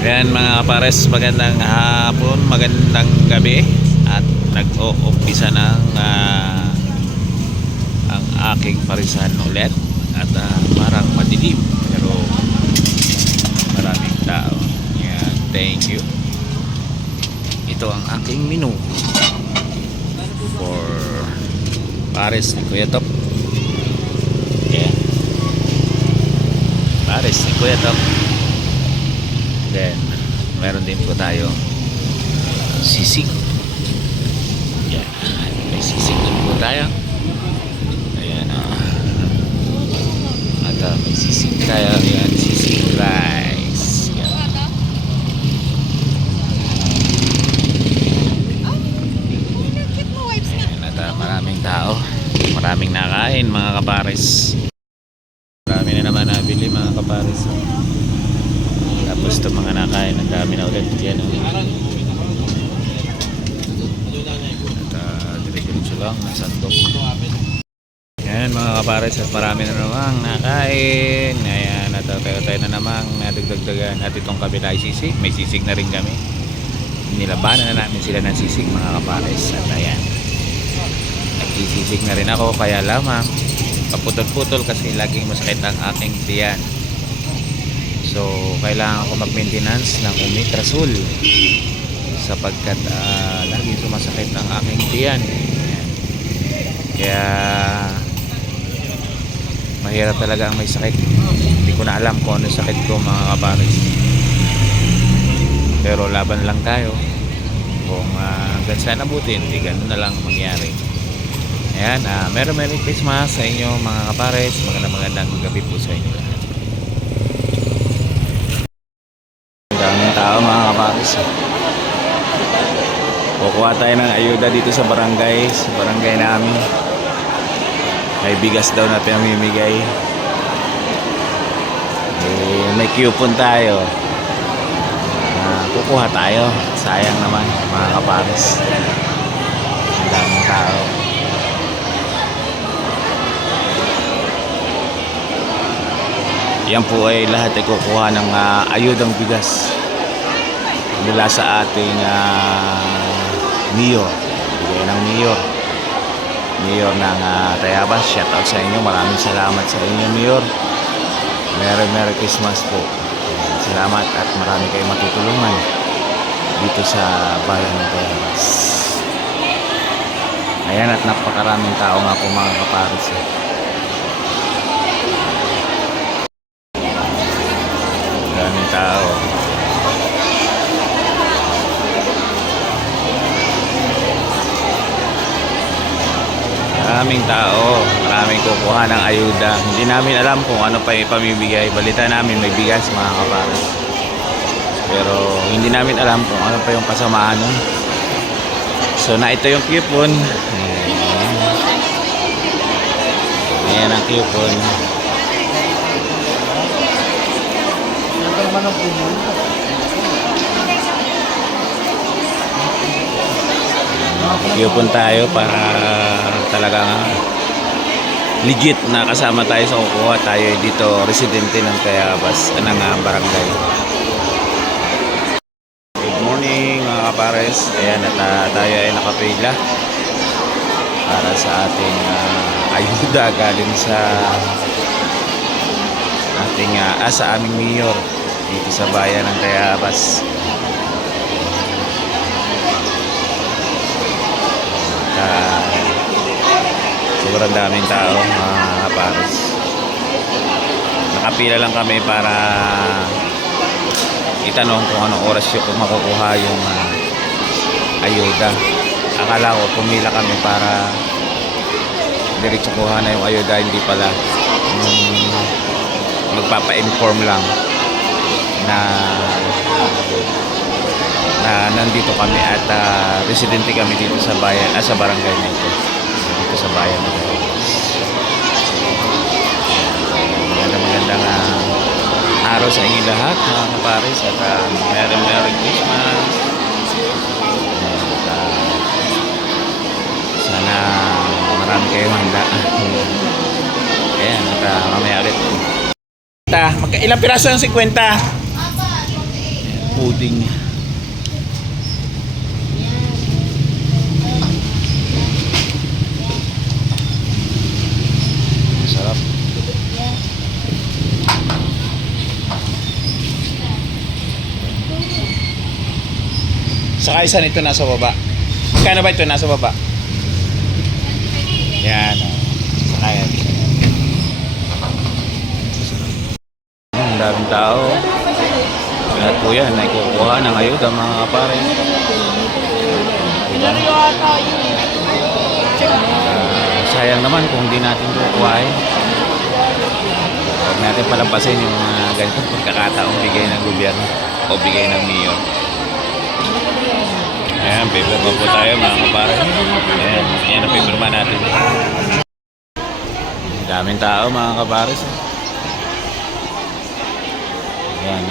Ayan mga kapares, magandang hapon, magandang gabi. At nag-uumpisa ng ang aking parisan ulit. At parang madilim pero maraming tao. Ayan, thank you. Ito ang aking menu for Pares ni Kuya Top. Ayan, Pares ni Kuya Top. Then, meron din po tayo sisig. Yan. May sisig din po tayo. Ayan. At may sisig tayo. Ayan, sisig rice. Yan. Ayan, at maraming tao. Maraming nakain mga kapares. Marami na naman nabili mga kapares. Tapos ito mga nakain, ang dami na ulit. Yan o. At dire-diretso lang, nasandok. Yan mga kapares, at marami na namang nakain. Ayan, at tayo na namang nadagdagdagan. At itong kabila ay sisig, may sisig na rin kami. Nilabanan na namin sila ng sisig mga kapares. At ayan, nagsisisig na rin ako, kaya lamang paputol-putol kasi laging masakit ang aking tiyan. So, kailangan ko mag-maintenance ng omeprazole sapagkat lagi sumasakit ang aking tiyan. Kaya mahirap talaga ang may sakit. Hindi ko na alam kung ano sakit ko mga kapares. Pero laban lang tayo. Kung hanggang saan abutin, hindi ganun na lang mangyari. Ayan, Merry Christmas sa inyo mga kapares. Magandang gabi po sa inyo lahat. Daming tao mga kapares. Kukuha tayo ng ayuda dito sa barangay namin. May bigas daw na pinamimigay. May coupon tayo. Kukuha tayo. Sayang naman mga kapares. Ang daming tao. Yan po ay lahat ay kukuha ng ayudang bigas mula sa ating mayor. Bigay ng mayor ng Tayabas. Shout out sa inyo, maraming salamat sa inyo mayor. Merry Christmas po. Salamat at marami kayong matutulungan dito sa bayan ng Tayabas. Ayan, at napakaraming tao nga po mga kapares. Daming tao. Maraming tao, maraming kukuha ng ayuda. Hindi namin alam kung ano pa ipamibigay. Balita namin may bigas mga kapares. Pero hindi namin alam kung ano pa yung kasamaan nun. So na ito yung coupon. Ayan ang coupon. Coupon tayo para talagang legit na kasama tayo sa kukuha. Tayo dito residente ng Tayabas, ng barangay. Good morning mga kapares. Ayan, at tayo ay nakapila para sa ating ayuda galing sa ating sa aming mayor dito sa bayan ng Tayabas. Sobrang daming tao mga kapares. Nakapila lang kami para itanong kung anong oras yung makukuha yung ayuda. Akala ko pumila kami para diretso kuha na yung ayuda, hindi pala. Magpapa-inform lang na nandito kami at residente kami dito sa bayan, sa barangay na ito, dito sa bayan. Magandang araw sa inyo lahat mga kapares, at Merry Christmas. At sana marami kayong handa. Ayan, at mamaya ulit. Ilang piraso ng 50? pudding. Sarap. Saka isa nito nasa baba. Magkano ba ito nasa baba? Yan. Saka yan. Ang daming tao. Lahat po yan ay kukuha ng ayuda mga kapare. Sayang naman kung di natin kukuhain. Huwag natin palampasin yung ganitong pagkakataong bigay ng gobyerno o bigay ng mayor. Ayan, paperma po tayo mga kapare. Ayan, yan ang paperma natin. Daming tao mga kapares. Ayan,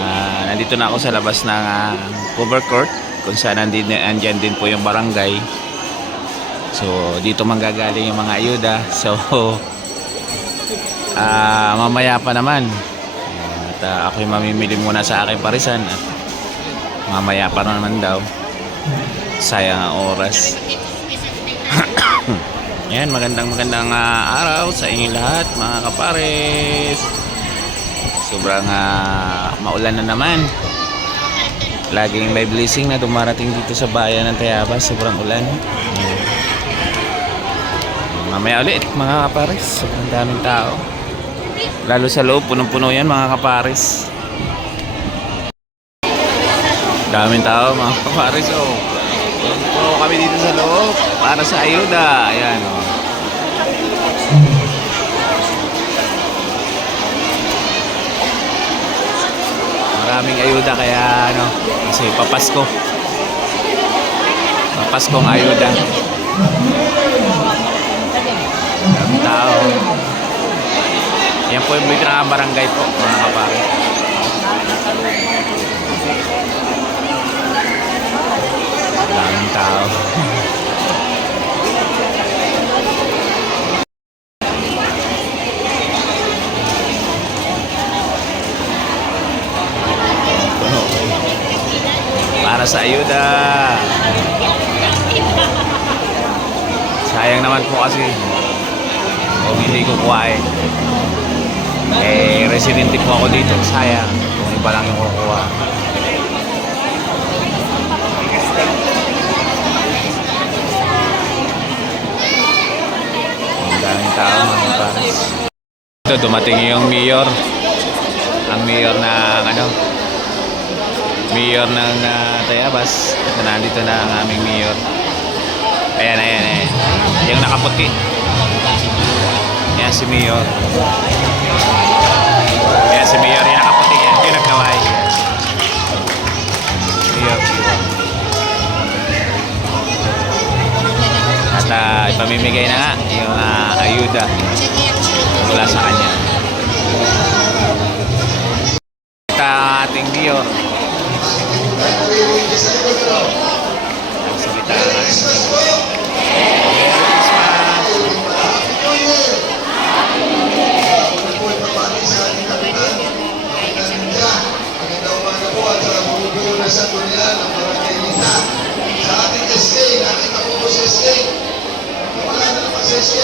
nandito na ako sa labas ng cover court kung saan andyan din po yung barangay. So dito manggagaling yung mga ayuda. So mamaya pa naman. At ako'y mamimili muna sa aking parisan at mamaya pa naman daw. Sayang ang oras. Yan, magandang araw sa inyong lahat mga kapares. Sobrang maulan na naman. Laging may blessing na dumarating dito sa bayan ng Tayabas. Sobrang ulan. Mamaya ulit mga kapares. Sobrang daming tao. Lalo sa loob, punong-puno yan mga kapares. Daming tao mga kapares. Oh, punong kami dito sa loob para sa ayuda. Ayan o. Maraming ayuda kaya ano, kasi papasko. Papaskong ayuda. Daming tao. Yan po yung barangay po mga kapare. Daming tao. Para sa ayuda. Sayang naman po kasi kung hindi ko kuhain. Residente po ako dito. Sayang kung iba lang yung kukuha. Ang daming tao mga pares. Ito dumating yung mayor. Ang mayor ng mayor ng Tayabas. Ito nandito na ang aming mayor. Ayan. Yung nakaputi. Yan si mayor. Yan si mayor. Yung nakaputi yan. Yung nagkaway. Mayor. At ipamimigay na nga yung ayuda mula sa kanya. Ito ang ating mayor. Salita na. Sa dunya ng barangay nila. Sa ating SK, nakita ko po sa SK. Wala na naman sa SK.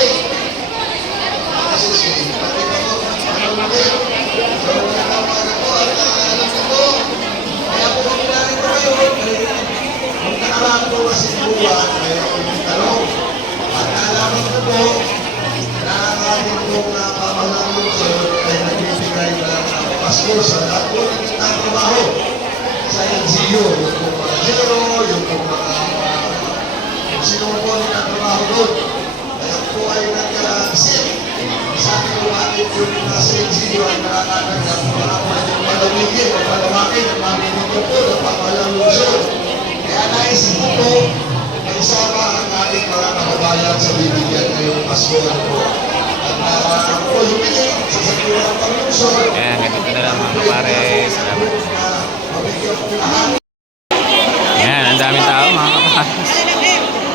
Sa SK, nakita ko, ano namin. So, nakama na po at alam ko po. Kaya po kami narin po kayo. Kung nakaraan po kasi buwan, mayroon ko yung tanong. At alaman ko po, na ang ating pong pamalang lungsod ay nagbibigay ng Pasko sa lahat po ng trabaho. Sa LGU, yung pong mga zero, yung pong mga kung sino po nagkatrabaho doon. Kaya po ay nag-set. Sabi ko atin yung nasa LGU ay nakakatanggap mga pwedeng malamigin o malamakin ang mga minuto po ng pamalang lungsod. Kaya naisip ko po, ay isama ang ating mga kababayan sa bibigyan ngayong Pasko po. At po yung pinili sa sabihin ng Panglusod. Ayan, ganito na lang mga kapare. Salamat. Yan, ang daming tao mga kapares.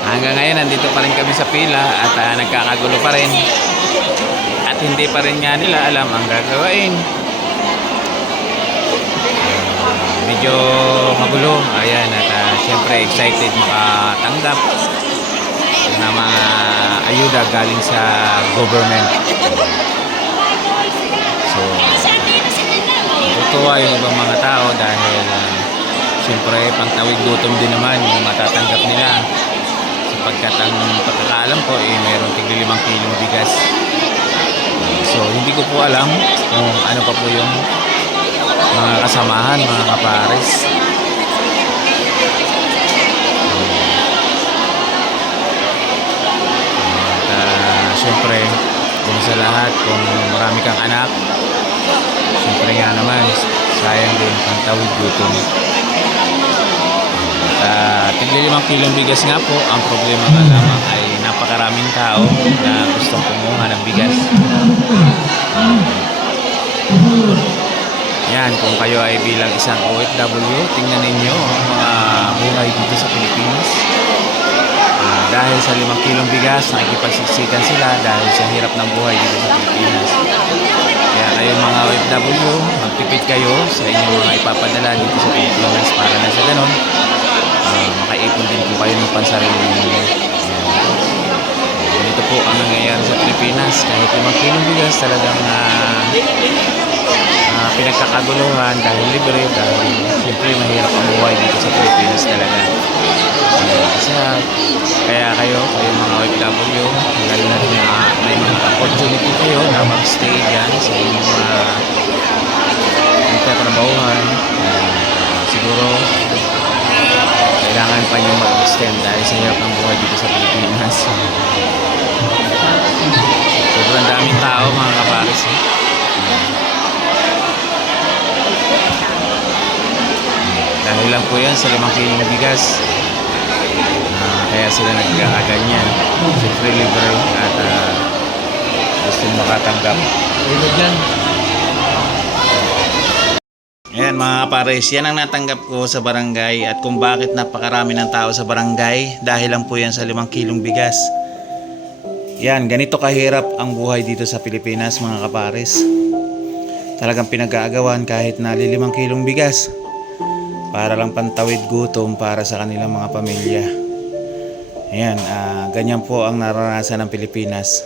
Hanggang ngayon, nandito pa rin kami sa pila at nagkakagulo pa rin. At hindi pa rin nga nila alam ang gagawin. Medyo Ayan, at syempre excited makatanggap ng mga ayuda galing sa government. So, natutuwa yung ibang mga tao dahil syempre pangtawid gutom din naman yung matatanggap nila. Sapagkat ang pagkakaalam ko mayroong tigli 5 kilong bigas. So, hindi ko po alam kung ano pa po yung mga kasamahan, mga kapares. At syempre, kung sa lahat, kung marami kang anak, syempre nga naman, sayang din pangtawid gutom. Tigli 5 kilong bigas nga po, ang problema nga lamang ay napakaraming tao na gustong kumuha ng bigas. Yan, kung kayo ay bilang isang OFW, tingnan ninyo ang mga buhay dito sa Pilipinas. Dahil sa 5 kilong bigas, nakikipagsiksikan sila dahil sa hirap ng buhay dito sa Pilipinas. Kaya kayo mga OFW, magtipid kayo sa inyong mga ipapadala dito sa Pilipinas para na sa ganun, makaipon din po kayo ng pansarili ninyo. Ganito po ang nangyayari sa Pilipinas. Kahit 5 kilong bigas talagang pinagkakaguluhan dahil libre, dahil siyempre mahirap ang buhay dito sa Pilipinas talaga. Kaya kayo mga OFW, lalo na rin may mga opportunity kayo na mag-stay dyan sa inyong mga trabahuhan. Siguro kailangan pa nyo mag-extend dahil sa hirap ng buhay dito sa Pilipinas. Sobrang daming tao mga kapares. Dahil lang po yan sa 5 kilong bigas. Kaya sila nagkaganyan. Siyempre libre at gusto makatanggap. Ayan mga kapares, yan ang natanggap ko sa barangay at kung bakit napakarami ng tao sa barangay dahil lang po yan sa 5 kilong bigas. Yan, ganito kahirap ang buhay dito sa Pilipinas mga kapares. Talagang pinag-aagawan kahit na 5 kilong bigas para lang pantawid gutom para sa kanilang mga pamilya. Ayan, ganyan po ang naranasan ng Pilipinas.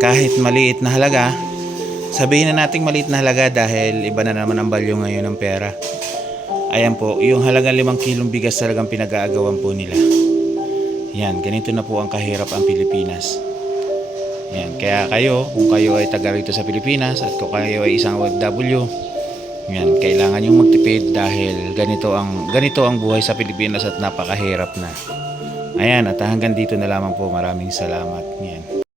Kahit maliit na halaga, sabihin na nating maliit na halaga dahil iba na naman ang value ngayon ng pera. Ayan po, yung halagang 5 kilong bigas talagang pinag-aagawan po nila. Yan, ganito na po ang kahirap ang Pilipinas. Yan, kaya kayo, kung kayo ay taga rito sa Pilipinas at kung kayo ay isang OFW, yan, kailangan yung magtipid dahil ganito ang buhay sa Pilipinas at napakahirap na. Ayan, at hanggang dito na lamang po. Maraming salamat. Yan.